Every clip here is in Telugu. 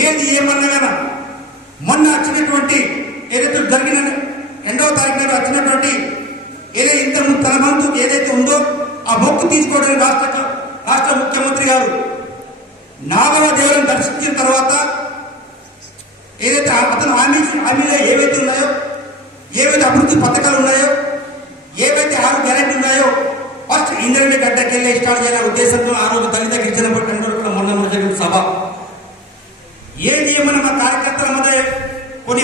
ఏది ఏమన్నా కదా మొన్న వచ్చినటువంటి ఏదైతే జరిగిన రెండవ తారీఖు నాడు వచ్చినటువంటి ఏదైతే ఇంత తన వంతు ఏదైతే ఉందో ఆ మొక్కు తీసుకోవడానికి రాష్ట్ర రాష్ట్ర ముఖ్యమంత్రి గారు నాగవ దేవులను దర్శించిన తర్వాత ఏదైతే అతను హామీ హామీలో ఏవైతే ఉన్నాయో ఏవైతే అభివృద్ధి పథకాలు ఉన్నాయో ఏవైతే ఆరు గ్యారెంటీ ఉన్నాయో ఫస్ట్ ఇంద్రమే గడ్డకెళ్ళి స్టార్ట్ చేయాలనే ఉద్దేశంతో ఆ రోజు గిరిజన పట్టిన మొన్న మొన్న జరిగిన సభ ఏది ఏమన్నా మా కార్యకర్తల మధ్య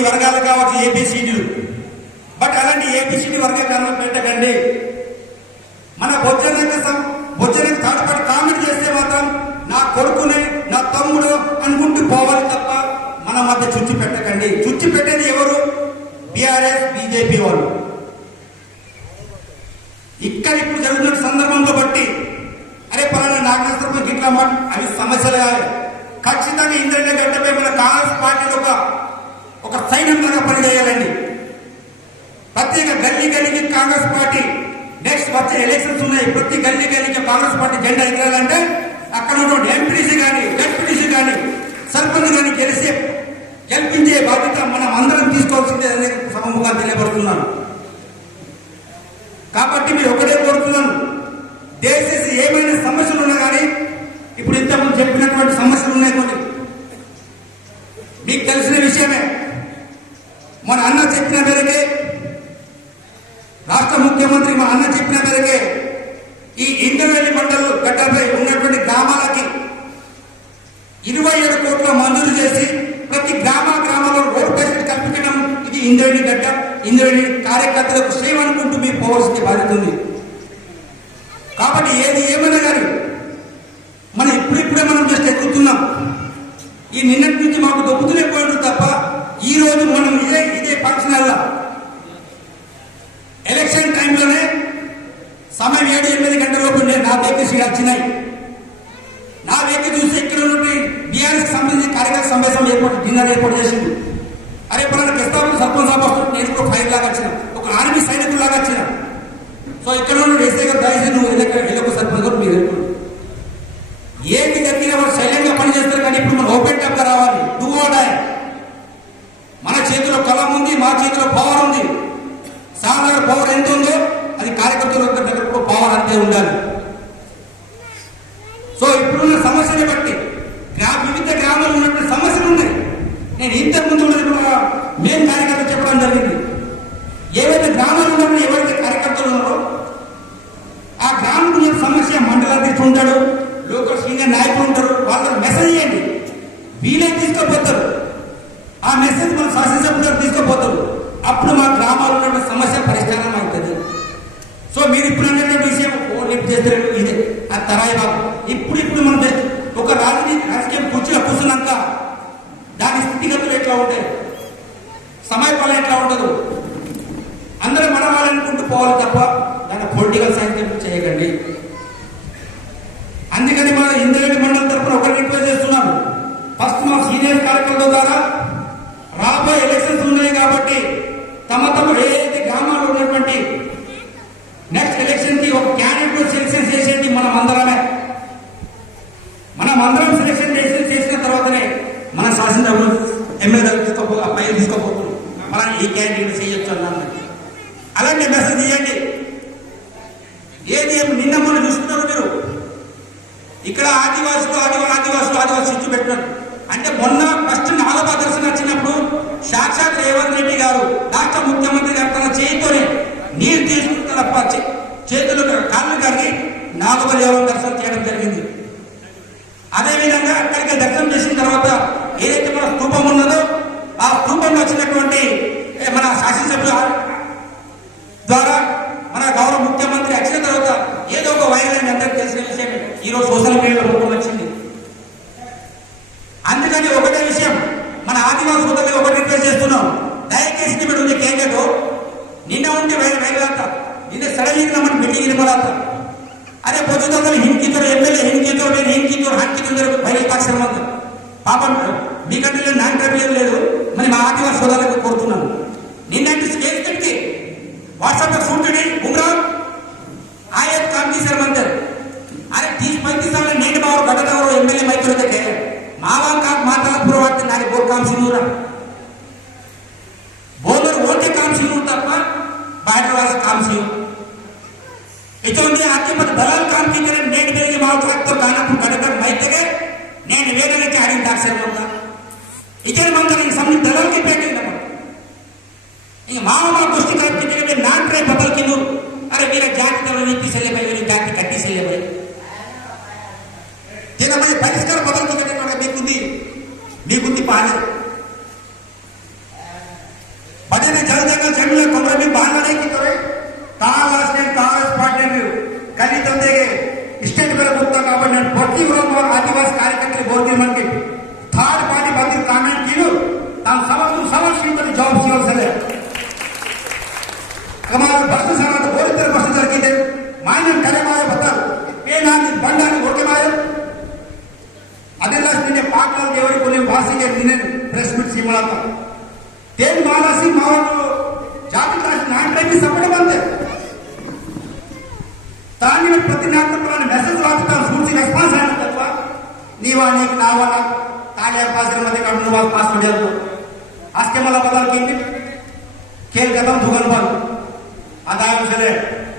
కొన్ని వర్గాలు కావచ్చు ఏపీసీడీలు బట్ అలాంటి ఏబిసిడి వర్గీకరణ పెట్టకండి. మన బొజ్జనక సం- బొజ్జనక కామెంట్ చేస్తే మాత్రం నా కొడుకునే నా తమ్ముడు అనుకుంటూ పోవాలి తప్ప మన మధ్య చుచ్చి పెట్టకండి. చుచ్చి పెట్టేది ఎవరు? బీఆర్ఎస్ బీజేపీ వాళ్ళు. ఇక్కడ ఇప్పుడు జరుగుతున్న సందర్భంలో బట్టి అరే పలానా నాగేశ్వరం గిట్లా అవి సమస్యలు కాదు ఖచ్చితంగా ఇంద్రనే గడ్డపై మన కాంగ్రెస్ పార్టీలో ఒక సైన్యంలాగా పనిచేయాలండి. ప్రత్యేక గల్లీ గల్లీకి కాంగ్రెస్ పార్టీ నెక్స్ట్ వచ్చే ఎలక్షన్స్ ఉన్నాయి. ప్రతి గల్లీ గల్లీకి కాంగ్రెస్ పార్టీ జెండా ఎగరాలంటే అక్కడ ఉన్నటువంటి ఎంపీటీసీ కానీ జడ్పీటీసీ కానీ సర్పంచ్ కానీ గెలిచే గెలిపించే బాధ్యత మనం అందరం తీసుకోవాల్సిందే అనే సమముగా తెలియబడుతున్నాను కాబట్టి మీరు ఒకటే కోరుతున్నాను. దయచేసి ఏమైనా సమస్యలు ఉన్నా కానీ ఇప్పుడు ఇంతకుముందు చెప్పినటువంటి సమస్యలు ఉన్నాయి కొన్ని మీకు తెలిసిన విషయమే మన అన్న చెప్పిన మేరకే రాష్ట్ర ముఖ్యమంత్రి మన అన్న చెప్పిన మేరకే ఈ ఇంద్రవెల్లి మండలం గడ్డపై ఉన్నటువంటి గ్రామాలకి ఇరవై ఏడు కోట్ల మంజూరు చేసి ప్రతి గ్రామ గ్రామంలో రోడ్ ఫెసిలిటీ కల్పించడం ఇది ఇంద్రుని గడ్డ ఇంద్రుని కార్యకర్తలకు సేవ అనుకుంటూ మీరు పోవాల్సిన బాధ్యత ఉంది. కాబట్టి ఏది ఏమైనా కానీ మనం ఇప్పుడిప్పుడే మనం జస్ట్ ఎక్కుతున్నాం ఈ నిన్నటి నుంచి మాకు దొబ్బుతూనే పోయింది తప్ప ఈ రోజు మనం ఇదే ఇదే ఫంక్షన్ అలా ఎలక్షన్ టైంలోనే సమయం ఏడు ఎనిమిది గంటల లోపు నేను నా వేకెన్సీ వచ్చినాయి. నా వేకెన్సీ చూసి ఇక్కడ నుండి బీఆర్ఎస్ సంబంధించిన కార్యకర్త సమావేశం ఏర్పాటు డిన్నర్ ఏర్పాటు చేసింది అరే పలానా కిస్తాబులు సర్పంచ్ సభ వస్తుంది నేను కూడా ఫైర్ లాగా వచ్చిన ఒక ఆర్మీ సైనికులు లాగా వచ్చిన సో ఇక్కడ నుండి ఎస్ఐ గారు దయచేసి నువ్వు వెళ్ళక వెళ్ళకు సర్పంచ్ గారు మీరు ఏమి ఏది జరిగినా వారు సైలెంట్గా పనిచేస్తారు కానీ ఇప్పుడు మనం ఓపెన్ టాప్గా రావాలి. డూ మన చేతిలో కలం ఉంది మా చేతిలో పవర్ ఉంది. సాధారణ పవర్ ఎంత ఉందో అది కార్యకర్తల దగ్గర పవర్ అంతే ఉండాలి సో ఇప్పుడున్న సమస్యని బట్టి గ్రా వివిధ గ్రామాల్లో ఉన్నటువంటి సమస్యలు ఉన్నాయి నేను ఇంతకు ముందు కూడా ఇప్పుడు మేము కార్యకర్తలు చెప్పడం జరిగింది ఏవైతే గ్రామాలు ఉన్నప్పుడు ఎవరైతే కార్యకర్తలు ఉన్నారో ఆ గ్రామంలో ఉన్న సమస్య మండలాధ్యక్షుడు ఉంటాడు లోకల్ సీనియర్ నాయకులు ఉంటారు వాళ్ళకి మెసేజ్ చేయండి వీలే తీసుకుపోతారు ఆ మెసేజ్ మన శాసనసభ్యులకు తీసుకుపోతారు అప్పుడు మా గ్రామాల్లో ఉన్న సమస్య పరిష్కారం అవుతుంది సో మీరు ఇప్పుడు అన్నటువంటి విషయం ఫోన్ లిఫ్ట్ చేస్తారు ఇదే ఆ తరాయి బాబు ఇప్పుడు ఇప్పుడు మనం చేస్తే ఒక రాజనీతి రాజకీయం కూర్చుని కూర్చున్నాక దాని స్థితిగతులు ఎట్లా ఉంటాయి సమయపాలన ఎట్లా ఉండదు అందరూ మన వాళ్ళనుకుంటూ పోవాలి తప్ప దాని పొలిటికల్ సైన్స్ చేయకండి. అందుకని మన ఇందిరెడ్డి మండలం తరఫున ఒకటి రిక్వెస్ట్ చేస్తున్నాను ఫస్ట్ మా సీనియర్ కార్యకర్తల ద్వారా రాబోయే ఎలక్షన్స్ ఉన్నాయి కాబట్టి తమ తమ ఏదైతే గ్రామాల్లో ఉన్నటువంటి నెక్స్ట్ ఎలక్షన్కి ఒక క్యాండిడేట్ సెలక్షన్ చేసేది మనం అందరమే మనం అందరం సెలక్షన్ చేసి చేసిన తర్వాతనే మన శాసనసభలు ఎమ్మెల్యే తీసుకోపో అబ్బాయి తీసుకోపోతున్నాం మన ఈ క్యాండిడేట్ చేయొచ్చు అన్నాను అలాంటి మెసేజ్ ఇవ్వండి ఏది నిన్న మొన్న చూస్తున్నారు మీరు? ఇక్కడ ఆదివాసులు ఆదివా ఆదివాసులు ఆదివాసులు ఇచ్చి పెట్టారు అంటే మొన్న ఫస్ట్ నాలుగవ దర్శనం వచ్చినప్పుడు సాక్షాత్ రేవంత్ రెడ్డి గారు రాష్ట్ర ముఖ్యమంత్రి గారు తన చేతితోనే నీరు తీసుకుంటే తప్ప చేతులు కాళ్ళు కడిగి నాలుగు రేవంత్ దర్శనం చేయడం జరిగింది. అదేవిధంగా అక్కడికి దర్శనం చేసిన తర్వాత ఏదైతే మన స్థూపం ఉన్నదో ఆ స్థూపంలో వచ్చినటువంటి మన శాసనసభ్యుల ద్వారా మన గౌరవ ముఖ్యమంత్రి వచ్చిన తర్వాత ఏదో ఒక వైరల్ అని అందరికి తెలిసిన విషయం ఈరోజు సోషల్ మీడియాలో రూపం వచ్చింది. అందుకని ఒకటే విషయం మన ఆదివాసి సోదరులు ఒకటి రిక్వెస్ట్ చేస్తున్నాం. దయచేసి ఇక్కడ ఉంది కేంద్రం నిన్న ఉంటే వైరల్ వైరల్ అంతా నిన్న సడన్ మన మీటింగ్ వినపడాలి అరే పొద్దుతోకలు హిందీతో ఎమ్మెల్యే హిందీతో నేను హిందీతో హంకితో వైరల్ పరిశ్రమ ఉంది. పాపం మీకంటే లేదు. ನಿಮ್ಮ ಆತ್ಮ ಸೋದರಕ್ಕೆ ಕೊಡ್ತು ನಾನು ನಿನ್ನಂಟು ಸ್ಟೇಜ್ ಕಟ್ಟಿ ವಾಟ್ಸಪ್ ಸೂಟಡಿ ಉಮ್ರಾ ಆ ಎಕ್ ಕಾಂತಿ ಸರ್ ಮಂತರ್ ಅರೆ ತೀಸ್ ಪೈತಿ ಸಾಲ ನೀಡ್ ಮಾವರು ಬಡದವರು ಎಮ್ ಎಲ್ ಎ ಮೈತ್ರಿ ಜೊತೆ ಮಾವ ಕಾಕ್ ಮಾತಾಡ ಪೂರ್ವಾಗ್ತದೆ ನಾಳೆ ಬೋರ್ ಕಾಂಸಿ ನೂರ ಬೋಲರ್ ಓಟೆ ಕಾಂಸಿ ನೂರು ತಪ್ಪ ಬ್ಯಾಟರ್ ವಾರ ಕಾಂಸಿ ಇದೊಂದು ಆಕೆ ಮತ್ತೆ ಬಲಾಲ್ ಕಾಂತಿ ನೀಡ್ ಬೇರೆ ಮಾವು ಹಾಕ್ತಾರೆ ಗಾನಪುರ ಕಡದ ಮೈತೆಗೆ నేను వేరే అడిగి దాక్ష ವಿಜಯ ಮಂತ್ರಿ ಸಂಯುಕ್ತ ದಳಕ್ಕೆ ಭೇಟಿ ನಮ್ಮ ಈಗ ಮಾನವ ದೃಷ್ಟಿ ಕಾರ್ಯಕ್ರಮ ನಾಟ್ರೆ ಬಬಲ್ ಕಿನ್ನು ಅರೆ ವೀರ ಜಾತಿ ತವರ ನೀತಿ ಸೆಲೆಬೈ ವೀರ ಜಾತಿ ಕಟ್ಟಿ ಸೆಲೆಬೈ ದಿನ ಮನೆ ಪರಿಷ್ಕಾರ ಬದಲು ಕೊಟ್ಟೆ ಮಾಡಬೇಕುಂದಿ ನೀ ಬುದ್ಧಿ ಪಾಲನೆ వారు జాతి నాయకులకి సపోర్ట్ అంతే తాను ప్రతి నాయకులు మెసేజ్ రాపుతాను సూచి రెస్పాన్స్ అయినప్ప నీవా నీకు నావా నాకు తానే పాసిరमध्ये काढून वाज पास मिळालो आज के मला बदल केली खेळ खतम दुकान बंद आता आयोग झाले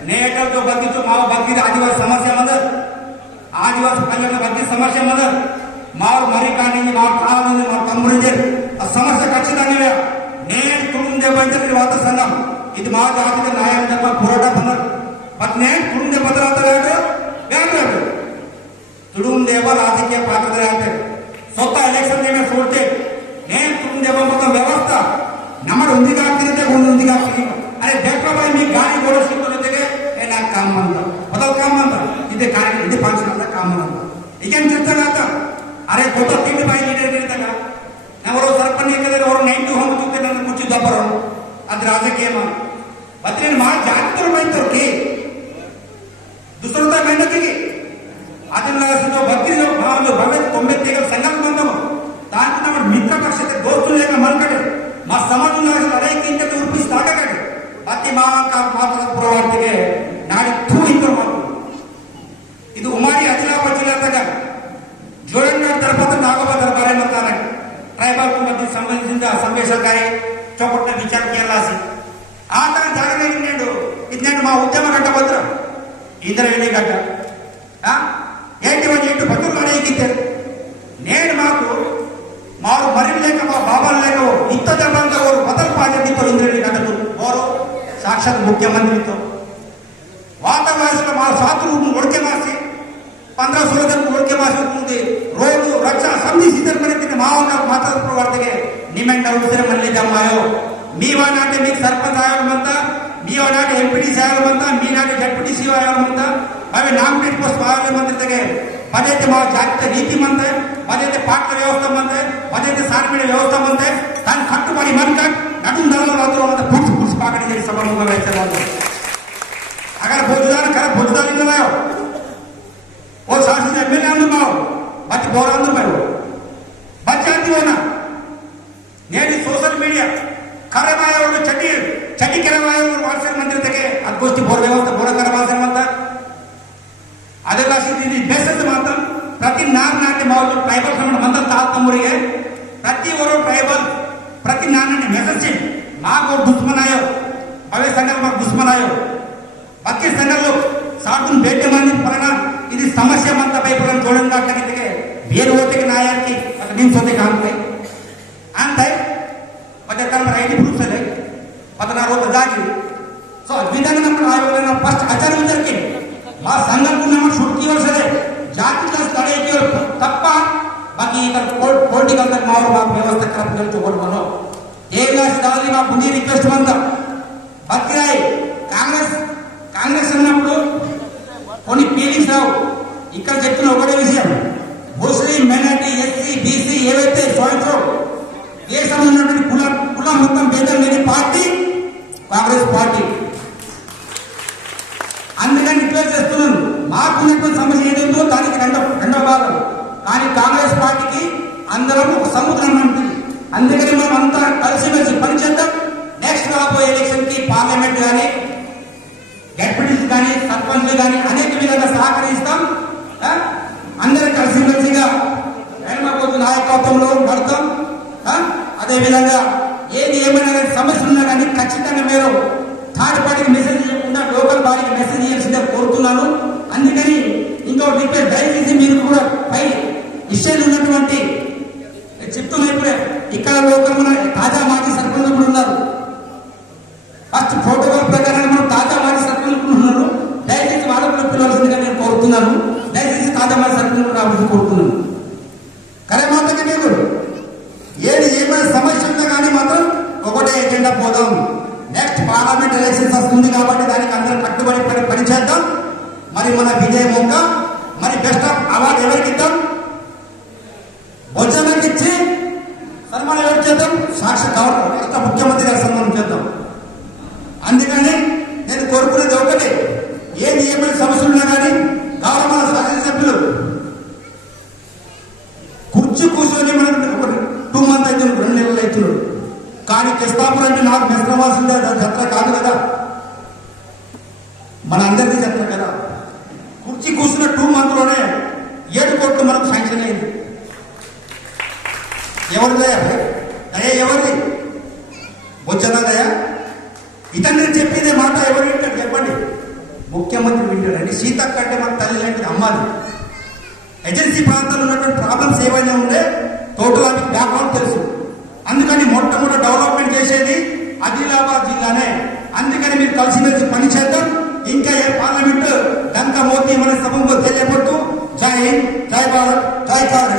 नेटल जो बाकीचो माव बाकी आदिवासी समस्यामध्ये आदिवासी कल्याण बाकी समस्यामध्ये मावर मरी काणी मावर काळ मावर कमरेचे समस्या कक्षित आणल्या నేను తుడుందే బయటకి వాత సంఘం ఇది మా జాతికి న్యాయం తప్ప పోరాట ಬಂದ ಮತ್ ನೇನ್ తుడుందే ಬದಲಾಗ್ತದೆ ಬೇರೆ ತುಡುಂದೇವ ರಾಜಕೀಯ ಪಾತ್ರದಲ್ಲಿ ಆಗ್ತದೆ ಸ್ವತಃ ಎಲೆಕ್ಷನ್ ನೇಮೆ ಸೋಲ್ತೆ ನೇನ್ ತುಡುಂದೇವ ಮೊತ್ತ ವ್ಯವಸ್ಥೆ ನಮ್ಮ ಒಂದಿಗೆ ಆಗ್ತಿರುತ್ತೆ ಒಂದು ಒಂದಿಗೆ ಆಗ್ತೀನಿ ಅರೆ ಬೇಕಪ್ಪ మీ ಗಾಳಿ ಓಡಿಸಿಕೊಳ್ಳ ಜೊತೆಗೆ ಏನ ಕಾಮ್ ಅಂತ ಮೊದಲು ಕಾಮ್ ಅಂತ ಇದೆ ಕಾರ್ಯ ಇದೆ ಫಂಕ್ಷನ್ ಅಂತ ಕಾಮ್ ಅಂತ ಈಗೇನ್ ಚರ್ಚೆ ಆತ ಅರೆ ಕೊಟ್ಟ ತಿಂಡಿ ಬಾಯಿ ಲೀಡರ್ ಇರ್ತಾಗ ಅವರು ಸರಪಣಿ ಕಲಿಯರು ಅವರು ನೈಂಟಿ ಹೋಮ್ ಹೋಗ್ತಿದ್ದೆ ನನ್ನ ಕುಚ್ಚಿದ್ದಬ್ಬರು ಅದ್ರ ರಾಜಕೀಯ ಮಾಡಿ ಮತ್ತೆ ಮಾಡಿ ಜಾತಿಗಳು ಬೈತವ್ರಿ ದುಸರತ ಮೆಹನತಿಗೆ ಅದನ್ನ ಭಕ್ತಿ ಒಂದು ಭಗತ್ ತೊಂಬತ್ತೈದು ಸಂಘಕ್ಕೆ ಬಂದವ. ತಾನು ನಮ್ಮ ಮಿತ್ರ ಪಕ್ಷಕ್ಕೆ ದೋಸ್ತು ಮನ್ಕಡೆ ಮಾ ಸಮಾಜ ಅನೇಕ ಇಂದ ಉರ್ಪಿಸಿ ಸಾಕಾಗಡೆ ಅತಿ ಮಾವಂಕ ಮಾತಾಡ ఉద్యమ గంట భద్ర ఇంద్ర ఎన్ని గంట ఏంటి వన్ ఏంటి భద్రులు అనేకిచ్చారు నేను మాకు మాకు మరి లేక మా బాబాలు లేక ఇంత జబంగా ఓరు బదల్ పాటితో ఇంద్రుడి గంటలు ఓరు సాక్షాత్ ముఖ్యమంత్రితో ವಾತಾವರಣದಲ್ಲಿ ಮಾ ಸಾತ್ರು ಒಳಕೆ ಮಾಸಿ ಪಂದ್ರ ಸೋಳ ಜನ ಒಳಕೆ ಮಾಸಿ ಮುಂದೆ ರೋಡು ರಕ್ಷಾ ಸಂಧಿಸಿದ ಮನೆತಿನ ಮಾವನ ಮಾತಾಡ ವಾರ್ತೆಗೆ ನಿಮ್ಮೆಂಡ ಉಳಿಸಿರ ಮಲ್ಲಿದ್ದ ಮಾಯೋ మీవా నాటి మీకు సర్పంచ్ ಡಿಒಡಾಗಿ ಎಲ್ ಪಿ ಅಂತ ಸಿ ಆಗುವಂತ ಮೀನಾಗಿ ಡೆಪ್ಯೂಟಿ ಸಿ ಆಗುವಂತ ಅವೆ ನಾಮಿನೇಟ್ ಪೋಸ್ಟ್ ಬಾರಲೆ ಮಂತ್ರಿಗೆ ಪದೇತೆ ಮಾ ಜಾತಿಯ ನೀತಿ ಮಂತೆ, ಪದೇತೆ ಪಾಠ ವ್ಯವಸ್ಥೆ ಮಂತೆ, ಪದೇತೆ ಸಾರ್ವಜನಿಕ ವ್ಯವಸ್ಥೆ ಮಂತೆ. ತಾನು ಕಟ್ಟು ಮಾಡಿ ಮಂತ ನಟುನ್ ದರಲ ಅಂತ ಪುಡ್ಸ್ ಪುಡ್ಸ್ ಪಾಕಡೆ ಜರಿ ಸಮರ್ಮಗ ವ್ಯವಸ್ಥೆ ಮಂತೆ ಅಗರ ಬೋಜದಾನ ಕರ ಬೋಜದಾನ ಇಲ್ಲ ಓ ಸಾಸಿನ ಎಮ್ಮೆಲ್ಲೆ ಅಂದು ಮಾವು ಮತ್ತೆ ಬೋರಾಂದು ಮಾವು ಬಚ್ಚಾತಿ ಹೋನ ನೇಡಿ ಸೋಷಲ್ ಮೀಡಿಯಾ ಕರೆ ಮಾಯೋಡು ಚಟಿ ಕಲಿ ಕೆಲವೇ ಮಾಡಿಸಿರುವಂತಿರ್ತಕ್ಕೆ ಆ ಗೋಷ್ಠಿ ಬೋರ್ ವ್ಯವಸ್ಥೆ ಬೋರಕರ ಮಾಡಿಸಿರುವಂತ ಅದೆಲ್ಲ ಸಿದ್ಧಿ ಬೇಸತ್ತು ಮಾತ್ರ ಪ್ರತಿ ನಾಲ್ಕು ಮಾವಲು ಟ್ರೈಬಲ್ ಸಂಬಂಧ ಬಂದಂತ ಆತ್ಮೂರಿಗೆ ಪ್ರತಿಯವರು ಟ್ರೈಬಲ್ ಪ್ರತಿ ನಾಲ್ಕು ಮೆಸೇಜ್ నాకు దుష్మనాయో అవే సంఘాలు మాకు దుష్మనాయో బక్కి సంఘాలు సాటును భేటీ మంది పలన ఇది సమస్య మంత పైపులను చూడండి అక్కడికి వేరు ఓటికి నాయానికి అది నేను సొంత కాంతి అంతే ಮತ್ತೆ ತಮ್ಮ ರೈಟ್ ಪ್ರೂಫ್ಸ್ ಅಲ್ಲಿ ಮತ್ತೆ ನಾವು ಹೋದ ಜಾಗಿ ಸೊ ವಿಧಾನ ನಮ್ಮ ಆಯೋಗ ನಾವು ಫಸ್ಟ್ ಆಚಾರ ವಿಚಾರಕ್ಕೆ ಆ ಸಂಘಕ್ಕೂ ನಮ್ಮ ಶುಲ್ಕಿ ವರ್ಷದೆ ಜಾತಿ ಕ್ಲಾಸ್ ತಡೆಯಕ್ಕೆ ತಪ್ಪ ಬಾಕಿ ಇತರ ಪೊಲಿಟಿಕಲ್ ನಾವು మా వ్యవస్థ కరెక్ట్ తోడుకోను ఏ క్లాస్ కావాలి మా బుద్ధి రిక్వెస్ట్ ಬಂದ బక్రాయ్ కాంగ్రెస్ కాంగ్రెస్ అన్నప్పుడు కొన్ని ఫీలింగ్స్ రావు ఇక్కడ చెప్పిన ఒకటే విషయం ముస్లిం మైనార్టీ ఎస్సీ బీసీ ఏవైతే సోయించో దేశంలో ఉన్నటువంటి కుల కులం మొత్తం భేదం లేని పార్టీ కాంగ్రెస్ పార్టీ. అందుకని డిక్లేర్ చేస్తున్నాను. మాకున్నటువంటి సమస్య ఏదైందో దానికి రెండో రెండో భాగం. కానీ కాంగ్రెస్ పార్టీకి అందరం ఒక సముద్రం ఉంటుంది అందుకని మనం అంతా కలిసిమెలిసి పనిచేద్దాం నెక్స్ట్ రాబోయే ఎలక్షన్కి పార్లమెంట్ కానీ డెప్యూటీస్ కానీ సర్పంచ్లు కానీ అనేక విధంగా సహకరిస్తాం. అందరం అందరూ కలిసిమెలిసిగా వెనమపోతు నాయకత్వంలో పడతాం అదేవిధంగా ఏది ఏమైనా సమస్యలు ఖచ్చితంగా మీరు థర్డ్ పార్టీకి మెసేజ్ చేయకుండా లోకల్ బాడీకి మెసేజ్ చేయాల్సిందే కోరుతున్నాను. అందుకని ఇంకో రిక్వెస్ట్ దయచేసి మీరు కూడా పై ఇష్టాలు ఉన్నటువంటి చెప్తున్నా ఇప్పుడే ఇక్కడ లోకల్ మన తాజా మాజీ సర్పంచ్ కూడా ఉన్నారు ఫస్ట్ ప్రోటోకాల్ ప్రకారం మనం తాజా మాజీ సర్పంచ్ కూడా ఉన్నారు దయచేసి వాళ్ళు కూడా పిలవాల్సిందిగా నేను కోరుతున్నాను దయచేసి తాజా మాజీ సర్పంచ్ కూడా రావాల్సి కోరుతున్నాను కరేమాతకి మీరు ఏది ఏమైనా సమస్య ఉందో కానీ మాత్రం ఒకటే ఎజెండా పోదాం నెక్స్ట్ పార్లమెంట్ ఎలక్షన్స్ వస్తుంది కాబట్టి దానికి అందరం కట్టుబడి చేద్దాం. మరి మన విజయం మొక్క మరి బెస్ట్ ఆఫ్ అవార్డు ఎవరికి ఇద్దాం? భోజనానికి ఇచ్చి సన్మానం ఎవరు చేద్దాం? సాక్షి గవర్నర్ రాష్ట్ర ముఖ్యమంత్రి గారి సన్మానం చేద్దాం. అందుకని నేను కోరుకునేది ఒకటి ఏది ఏమైనా సమస్యలు ఉన్నా కానీ గౌరవ శాసనసభ్యులు కుర్చీ కూర్చొని మనకు టూ మంత్ అవుతుంది రెండు నెలలు అవుతున్నాడు కానీ కిస్తాపురం అంటే నాకు మెస్రవాసిందే జత్ర కాదు కదా. మన అందరికీ జత్ర కదా. కుర్చీ కూర్చున్న టూ మంత్లోనే ఏడు కోట్లు మనకు శాంక్షన్ అయింది. ఎవరి దయ? దయ ఎవరిది? వచ్చేదా దయ? ఇతన్ని చెప్పేదే మాట ఎవరు వింటాడు చెప్పండి. ముఖ్యమంత్రి వింటాడండి సీతక్క అంటే మన తల్లి లాంటిది అమ్మాది ఏజెన్సీ ప్రాంతాల్లో ఉన్నటువంటి ప్రాబ్లమ్స్ ఏవైనా ఉంటే టోటల్ ఆమె బ్యాక్గ్రౌండ్ తెలుసు. అందుకని మొట్టమొదటి డెవలప్మెంట్ చేసేది ఆదిలాబాద్ జిల్లానే. అందుకని మీరు కలిసిమెలిసి పని చేద్దాం. ఇంకా ఏ పార్లమెంట్ డంకా మోతీ మన సభకు తెలియపడుతూ జై హింద్ జై భారత్ జై భారత్